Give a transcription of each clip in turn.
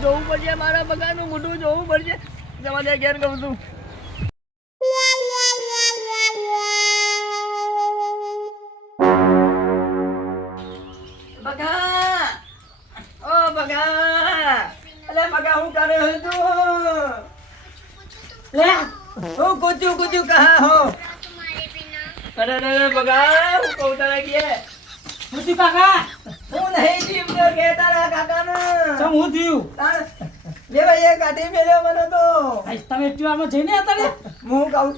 મોઢું જોવું પડશે, મારા બગાનું મોઢું જોવું પડશે. જવા દે, ઘેર કહું છું. બગા, ઓ બગા, અલે બગા હું કરે તું? લે, હું કૂદ્યું કહા હો? અરે બગા, હું કહું તારા કે મુતી કાકા હું નહીં જીવતો કે તારા કાકાને. ચમ હું થયું લે ભાઈ એ કાઢી મેલ્યો મને તો. આજ તમે ટ્યુરમાં જઈને હતા ને હું કહું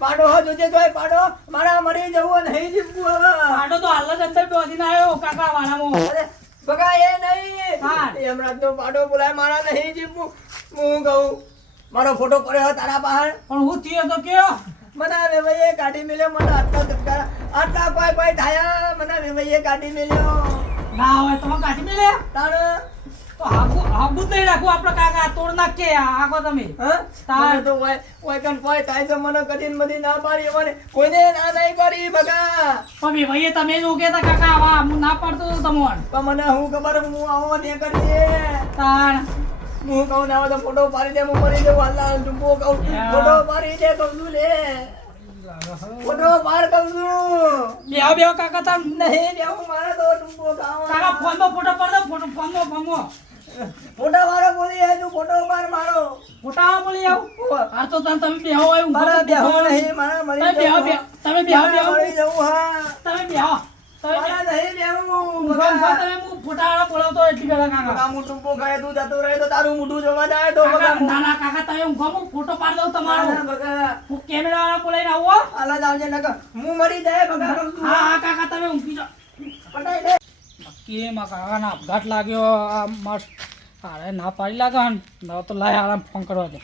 પાડો હો જોજે તો પાડો મારા મરી જવું નહીં જીવવું હવે. પાડો તો હાલ જ અંદર બેસીને આવ્યો કાકા વાળામાં. અરે બગા એ નહીં એ હમણાં તો પાડો બોલાય મારા નહીં જીવવું. હું કહું મારો ફોટો પડ્યો તારા બહાર પણ હું થયો તો કયો મને વેવાઈએ કાઢી મેલ્યો. મને આટલા કોઈ થાયા મને વેવાઈએ કાઢી મેલ્યો. ના હોય તો કાઢી મેલે તાણ તો હાબુ નહીં રાખું આપણે કાકા તોડ નાખે આખો તમે તાણ તો કોઈ કન કોઈ થાય તો મને કદી મધી ના પાડી મને કોઈને ના નહીં કરી બગા. પણ ભાઈએ તમે જ ઉગેતા કાકા આવા હું ના પાડતો તો તમોન પણ મને હું ખબર હું આવો તે કરીએ તાણ હું કહું ના તો ફોટો પાડી દે હું મરી જવું. હાલ ડૂબો કહું ફોટો પાડી દે કહું છું લે ફોટો પાડ કહું છું. બેહો કાકા તાર નહીં બેહું મારે તો ડૂબો કાકા ફોનમાં ફોટો પાડ દો ફોનમાં ફોટા વાળો બોલી હે તું ફોટો પાડ મારો ફોટા બોલી આવ આ તો તમે બેહો હોય મારા બેહો નહીં મારા મરી જવું. તમે બેહો મરી જવું હા તમે બેહો મારા નહીં બેહું. તમે હું ફોટા બોલાવતો એટલી બેલા કાકા બગા હું ટૂંપો ખાય તું જતો રહે તો તારું મોઢું જોવા જાય તો બગા ના ના કાકા તમે હું ફોટો પાડ દઉં તમારો બગા હું કેમેરા વાળા બોલાઈને આવો હાલ જ આવજે નકર હું મરી જાય બગા. હા કાકા તમે ઊંઘી જાઓ પટાઈ દે કે માં કાકાને આપઘાત લાગ્યો આ મસ્ત અરે ના પાડી લાગે ન તો લાય આરામ ફોન કરવા દે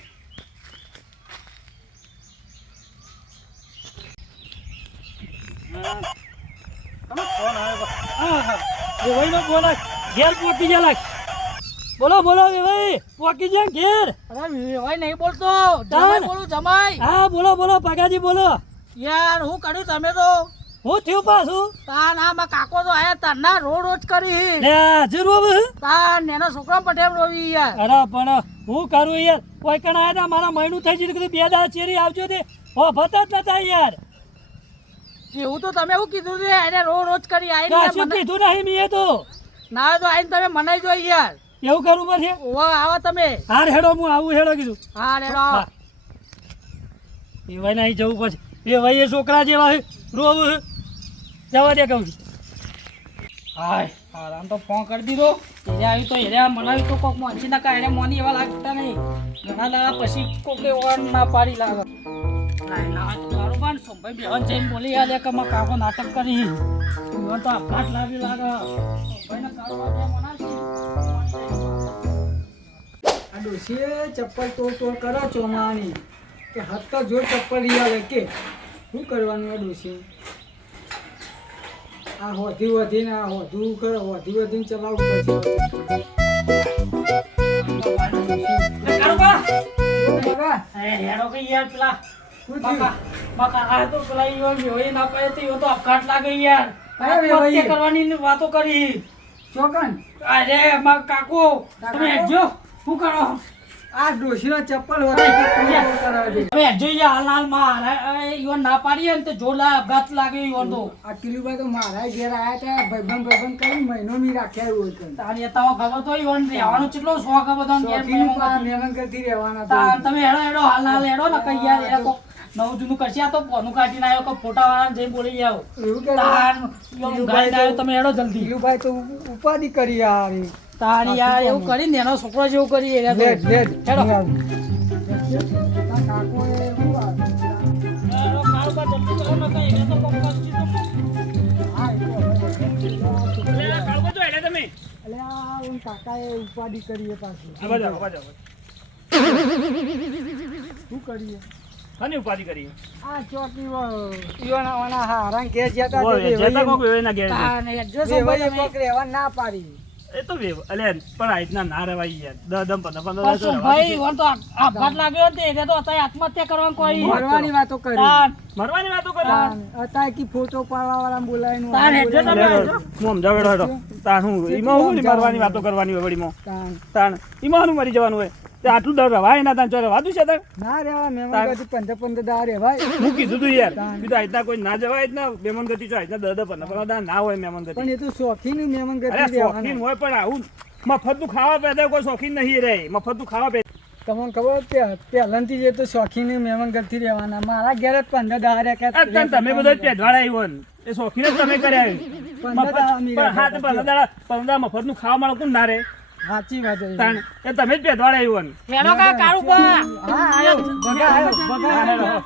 બોલો બોલો ભાઈ પોકી જાય ઘેર અરે ભાઈ નહીં બોલતો જમાઈ બોલું જમાઈ હા બોલો બોલો પગાજી બોલો યાર હું કર્યું તમે તો હું થયું પાછું તાન આમાં કાકો તો આયા તારના રોજ કરી લે જરૂર તાન એનો છોકરા પટેલ રોવી યાર અરે પણ હું કરું યાર કોઈ કણ આયા તા મારા મહિનું થઈ ગયું કીધું 2 દાડા ચેરી આવજો તે હો ભતા જ નતા યાર જેવું તો તમે શું કીધું છે એને રોજ કરી આઈને શું કીધું નહીં મેં તો ના તો આઈને તમે મનાઈ જો યાર એવું કરવું પડશે ઓ આવો તમે હાર હેડો હું આવું હેડો કીધું હાર હેડો એ ભાઈ નહીં જવું પડશે એ ભાઈ એ છોકરા જેવા રોવું જવા દે કહું છું હાય આરામ તો ફોન કરી દીધો એને આવ્યું તો એને મનાવ્યું તો કોક મોંચી ના કાંઈ એને મોની એવા લાગતા નહીં ઘણા દાડા પછી કોકે ઓન ના પાડી લાગે બરોબર સોમભાઈ બેહન જઈને બોલી આલે કે માં કાકો નાટક કરી મને તો આપઘાત લાવી લાગે સોમભાઈને કારોબાર મનાવી આ ડોશીએ ચપ્પલ તોડ કરો ચોમાની કે હાથ તો જો ચપ્પલ રિયા કે શું કરવાનું આ ડોશી આ વધીને આ વધીને ચલાવવું પડશે કરવાની વાતો કરી ચોકન અરે કાકો તમે જો શું કરો આ ડોશીનો ચપ્પલ ના પાડીએ ને તો જોરદાર આપઘાત લાગે તો આ કિલુભાઈ તો મારા ઘેર આવ્યા હતા ભાઈબંધ કરી મહિનો મી રાખ્યા એવું હતું તારી તમે ખબર તો રહેવાનો કેટલો શોખ બધો મહેનત કરતી રહેવાના તમે હેડો હાલ હેડો ને કઈ યાર એ કોક નવું જૂનું કરશે આ તો ફોનું કાઢીને આવ્યો કે ફોટા વાળા જઈ બોલી જાવ એવું તમે હેડો જલ્દી કિલુભાઈ તો ઉપાધિ કરી યાર તારી યાર એવું કરી ને એનો છોકરો જેવું કરી એને તો હેડો કાકાએ ઉપાધિ કરીએ પાછું શું કરીએ આની ઉપાધિ કરી આ ચોકી હારા ઘેર જતા રહેવા ના પાડી એ તો અલ્યા પણ આ રીતના ના રહેવાય યાર 10 15 પણ સોમભાઈ વન તો આપઘાત લાગ્યો ને તે તો અત્યારે આત્મહત્યા કરવાનું કોઈ મરવાની વાતો કરી તાન મરવાની વાતો કરે અત્યારે કી ફોટો પાડવા વાળા બોલાવીને તાન હેઠે તમે હું સમજાવેડો હેડો તાણ હું ઈમાં હું મરવાની વાતો કરવાની હોય વળીમાં તાણ ઈમાં હું મરી જવાનું હોય તે આટલું દર રવાય ના તાણ ચોરે વાતું છે તાણ ના રેવા મહેમાન ગતિ 15 દા રેવાય હું કીધું તું યાર કીધું આ રીતના કોઈ ના જવાય જ ના મહેમાન ગતિ છો આ રીતના 10 15 દા ના હોય મહેમાન ગતિ પણ એ તો શોખીન મહેમાન ગતિ અરે રહેવાના. શોખીન હોય પણ આવું મફતનું ખાવા પેદા કોઈ શોખીન નહીં રહે મફતનું ખાવા પેદા તમને ખબર પહેલાંથી જે તો શોખીન મહેમાન ગતિ રહેવાના મારા ઘેર જ 15 દા રહ્યા તમે બધો પેદવાડા આવ્યો ને એ શોખીન જ તમે કર્યા મફતનું ખાવા મળે કોણ ના રે સાચી વાત છે. તાણ એ તમે જ પેદવાડા આવ્યો ને હેલો કા કાળુ પા હા આયો બગા આયો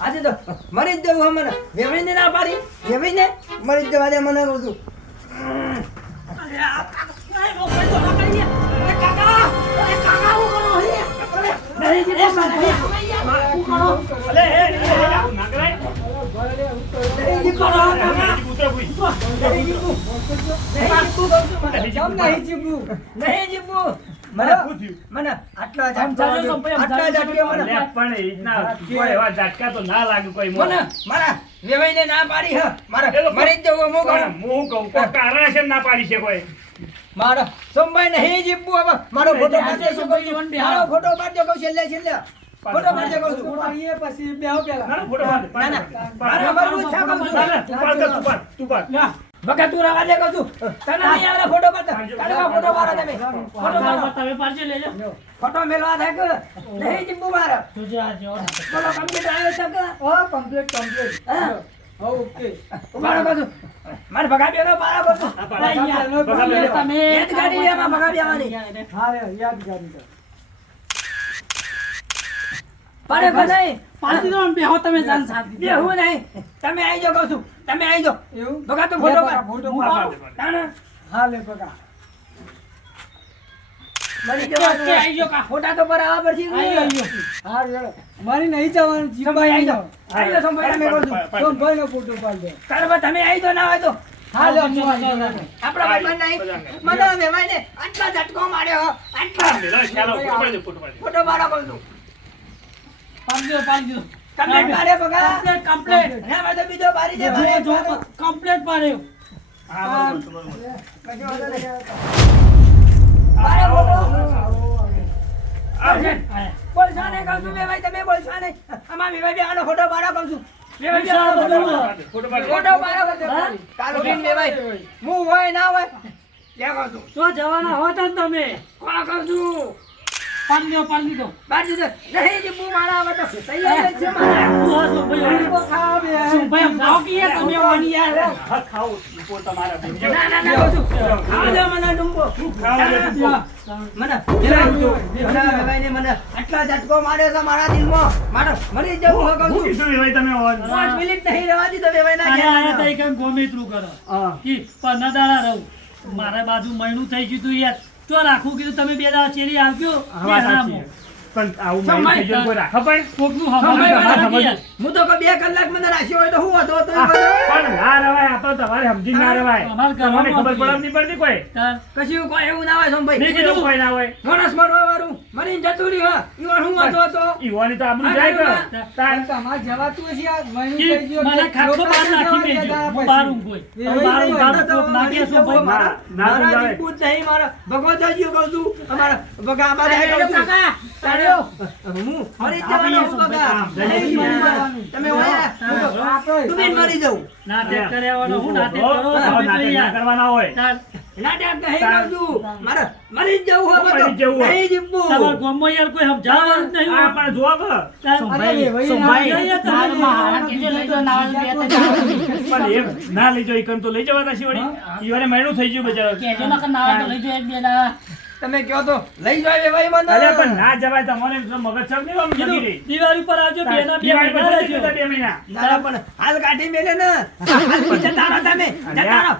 આજે તો મરી જ જવું મને વેવાઈને ના પાડી વેવાઈને મરી જ જવા દે મને કહું છું અલે હે ના કરાય નહીં જીવવું નહીં જીવવું મને મને આટલા ઝાટકા મને અલે પણ એ રીતના કોઈ એવા ઝાટકા તો ના લાગે કોઈ મને મારા વેવાઈને ના પાડી હ મારા મરી જ જવું હું કહું કોઈ કારણ છે ના પાડી છે કોઈ મારો સોમભાઈ નહીં જીવવું હવે મારો ફોટો પાડજો શું કહું મારો ફોટો પાડજો કહું છેલ્લે ફોટો પાડજો કહું છું પાડીએ પછી બેહો પેલા ના ફોટો પાડ ના મારા મરવું છે કહું છું તું પાડ બકા તું રવા દે કહું છું તને નહીં આવડે ફોટો પાડતા કાઢવા ફોટો પાડો તમે ફોટો પાડો તમે પાડજો લેજો ફોટો મેલવા થાય કે નહીં જીવવું મારે જોજો આ જો બોલો કમ્પ્લીટ આવ્યો છે કે હા કમ્પ્લીટ હા ઓકે ઉભારો કહું છું મારે ભગા બેનો પારા કહું છું તમે એક ગાડી લેવા ભગા બેવાની હા યાદ કરી પાડે કે નહીં પાડી દો ને બેહો તમે જાન સાથી બેહું નહીં તમે આવી જાઓ કહું છું તમે આવી જાઓ એવું ભગા તો ફોટો પાડ ફોટો પાડ. તાણે હા લે બગા મરી કે જવાનું આવી ગયો કા ફોટા તો પર આવા પછી આવી ગયો હા યાર મારી નહીં જવાનું સંભાઈ આવી જાઓ આવી જાઓ સંભાઈ તમે કહું છું તો ભાઈનો ફોટો પાડ દે તારે તમે આવી જાઓ ના હોય તો હા લે હું આવી જાઉં. આપણા ભાઈ નહીં મને વેવાઈને આટલા ઝટકો માર્યો આટલા ફોટો પાડો કહું છું પાડી દો કમ્પ્લીટ પાડે ભગા કમ્પ્લીટ ના મેં તો બીજો પાડી દે મારે જો કમ્પ્લીટ પાડ્યો પાડે ફોટો આયા બોલશો ને કહું છું વેવાઈ તમે બોલશો ને અમાર વેવાઈ બેવાનો ફોટો પાડો કહું છું વેવાઈ બેવાનો ફોટો પાડો કહું છું કાલો બિન વેવાઈ હું હોય ના હોય ક્યાં કહું છું તો જવાના હોતા ને તમે કોણ કહું છું પાડી દો બાજુ તો નહીં જીવવું મારા હવે તો તૈયાર જ છે મારા ખાવા બે શું ભાઈ ભાવ કીએ તમે વાની યાર ના ના ના કહું છું ખાવા દો મને ડુંબો મને વેવાઈને મને આટલા ઝટકો માર્યો છે મારા દિલમાં મારો મરી જવું હોય કહું છું 5 મિનિટ નહીં રહેવા દીધો વેવાઈના આયા ઘેર તઈ કઈ ગોમેત્રું કરો કી પણ દાડા રહું મારા બાજુ મહિનું થઈ ગયું તું યાર તો રાખું કીધું તમે 2 દાડા ચેરી આવજો પણ આવું માહિતી થઈ ગયું કોઈ રાખે પણ કોકનું સમય હમણાં વાળા હું તો કોઈ 2 કલાક મને રાખ્યો હોય તો હું હતો તો પણ ના રવાય આ તો તમારે સમજી ના રવાય અમારે તમને ખબર કરવાનું પડે નહીં પડતી કોઈ કશું કોઈ એવું ના હોય સોમભાઈ મેં કીધું કોઈ ના હોય માણસ મરવા વાળું મરીને જતું રહ્યું ઈવન હું હતો તો ઈવાની તો આબરૂ જાય કે તાર તમારે જવાતું હશે આ મહિનું કી થઈ ગયો મને ખાખો બાર નાખી મેજો હું બારું કોઈ બારું બારું કોક નાખી શું ભાઈ ના મારા ના જીવવું જ નહીં મારા ભગવત જીવ કહું છું અમારા બગા અમારે અરે કહું છું કાકા તાળ્યો હું મરી જ જવાનો હું બગા નહીં જીવવાનું. તમે હોય તું બી મરી જવું નાટક કર્યાવાનો હું નાટક કરો આવો તમે તો નાટક ના યાર કરવાના હોય તાર નાટક નહીં કહું છું મારે મરી જ જવું હવે મરી જ તો જવું હોય. નહીં જીવવું તમાર ગામમાં યાર કોઈ સમજાવવાનું જ નહીં આ હોય. પણ જોવો કે તાર ભાઈ, સોમભાઈ, નાળમાં હારા કેજે લઈ જાઓ, નાળ બે તો જાઓ. પણ એમ ના લઈ જાઓ ઈકન તો લઈ જવાના છે વળી ઈવાને મહિનું થઈ ગયું બચારા કેજો નકર નાળ તો લઈ જાઓ એક બે દાડા. તમે કહો તો લઈ જાય વેવાઈ મને અરે પણ ના જવાય તમારે તો મગજ છપ નહીં આમ જતી રહી. દિવાળી પર આવજો બેના બે દિવાળી પર મહિના જતી રહેજો. રહેતા 2 મહિના. ના પણ હાલ કાઢી મેલે ને હાલ તો જતા રહો તમે જતા રહો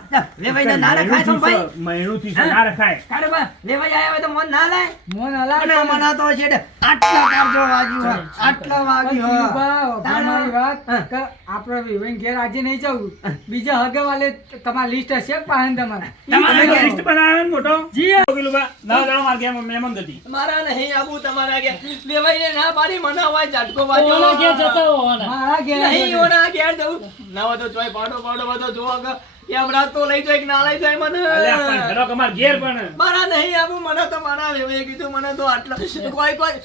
વેવાઈ ના રખાય છો ભાઈ મહિનોથી છે, ના રખાય. કારે બા વેવાઈ આયા હોય તો મન ના લાય મોન હલા અને મના તો છે આટલા કારજો વાગ્યું હોય આટલા વાગ્યું હોય તમારી વાત હા. કે આપણે વિવેન ઘેર આજે નહીં જવું બીજા હગે વાલે તમારી લિસ્ટ હશે પાહન તમારે તમારા તમે ઘેર. લિસ્ટ બનાવે ને મોટો જી. પેલું બા, ના દાડો માર ગયા મહેમાન હતી. મારા નહીં આવું તમારા ઘેર વેવાઈને ના પાડી મને હોય ઝટકો ઓલા વાગ્યો ઘેર જતા હોવાના. મારા ઘેર નહીં ઓના ઘેર જવું ના હોય તો ચોય પાડો બધો જોવા કે એમ રાત તો લઈ જાય કે ના લઈ જાય મને અલ્યા પણ હેડો કે માર ઘેર પણ મારા નહીં આવું મને તો મારા વેવાઈએ કીધું મને તો આટલા કોઈ કોઈ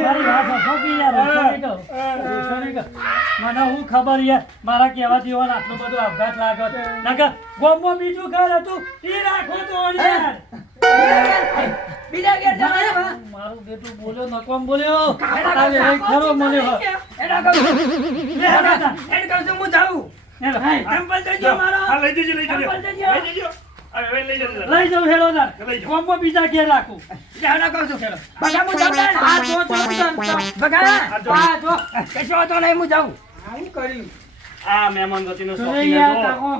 મારી વાત હસો કે યાર, હસો નહીં કહો. હસો નહીં કહો. મને હું ખબર યાર મારા કહેવાથી હોય ને આટલો બધો આપઘાત લાગ્યો નકર ગામમાં બીજું ઘર હતું ઈ રાખો તો યાર. બીજા ઘેર જવાય મારું બેટું બોલ્યો નકમ બોલ્યો તારે એ ખરો મને એના કહું એડ કહું છું હું જાઉં ટેમ્પલ જજો મારો હા લઈ જજો લઈ જજો ટેમ્પલ જજો લઈ જજો હવે લઈ જજો લઈ જાઉં હેડો તાર લઈ જાઓ. ગામમાં બીજા ઘેર રાખું. એના કહું છું બગા હું જાઉં આ જો બગા જો. આ જો કશો તો નહીં હું જાઉં આવું કર્યું આ મહેમાન ગતિનો તો શોખીન યાર હતો. તાકો.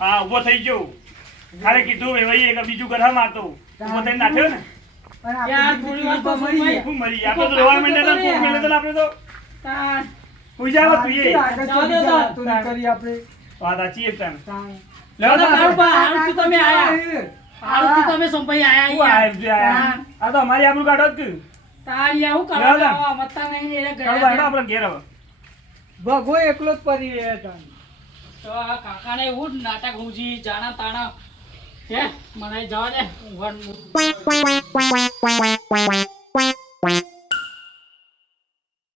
હા ઊભો થઈ ગયો. ખારે કીધું વેવાઈએ કે બીજું ઘર મારતો ઊભો થઈને નાખ્યો ને પણ યાર, આપણે થોડી વાર તો મરી સમય. ગયા હું મરી આપણે તો રોવા માંડ્યા હતા, ભૂખ મળે તો આપણે તો તાન. સુઈ જાવ તું એ આગળ તો જાઓ ને બીજા તાર. વાતો નહીં કરી આપણે વાત સાચી એકદમ તાણ. લેવા દો તારું આપણે. બા, હારુંથી તમે આયા. હારુંથી તમે સંભાઈ આયા હું યાર. આયા, જે આયા. તાન. આ તો અમારી આબરૂ કાઢો જ કે. તાર યાર હું લેવા દો. કરવા મતતા નહીં એને હેડો ગયા હેડો આપણે ઘેર હવે. ભગો એકલો જ પડી રહ્યા હતા તો આ કાકાને એવું જ નાટક હુજી જાણા તાણા હે મને જવા દે ઊંઘવાનું.